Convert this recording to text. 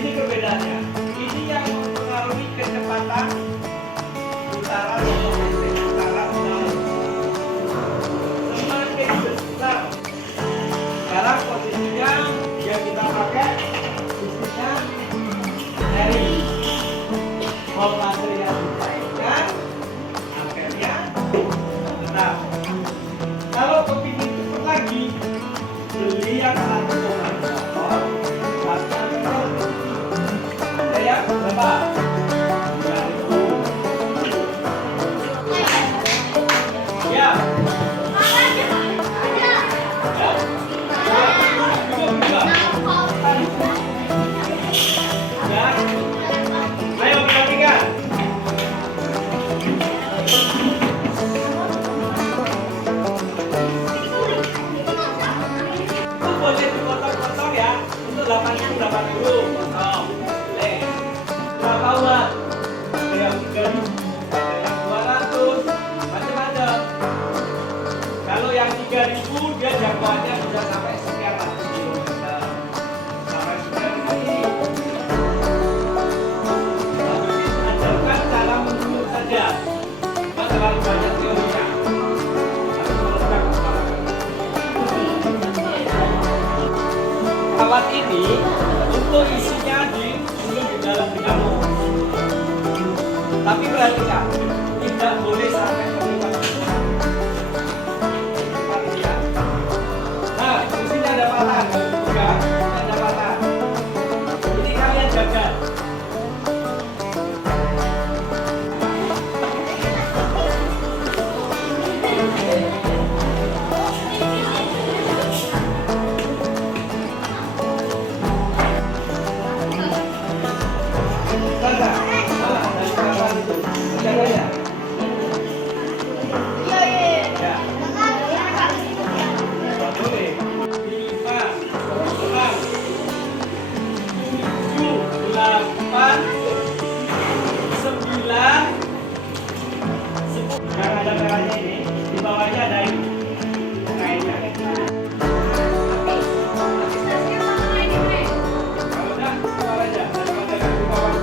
Ini perbedaannya. Ini yang mempengaruhi kecepatan putaran otomatis antara udara. Semakin besar sekarang posisinya yang kita pakai isinya dari voltase yang dicairkan, akhirnya tetap. Kalau kepingin cepat lagi, beli yang 1,5 ya, berapa? 3.000. Ya. Ayo perhatikan. Itu boleh dipotong-potong ya. Untuk 8.000 potong. Boleh. Berapa watt? Ada yang 3.000, ada yang 200, macam-macam. Kalau yang 3.000 dia jangkauannya bisa sampai sekian ratus kilometer. Sampai sekian kali. Ajarkan cara menurut saja. Tidak terlalu banyak teorinya. Harus meledak kepala. Alat ini untuk isinya belum di dalam dinamo. Tapi perhatikan, tidak boleh sampai terlibat. Nah, di sini ada patahan, bukan? Ada patahan. Ini kalian jaga. Yang ada merahnya ini, di bawahnya ada ini. Kainnya. Kalau udah, keluar aja. Daripada yang di bawah.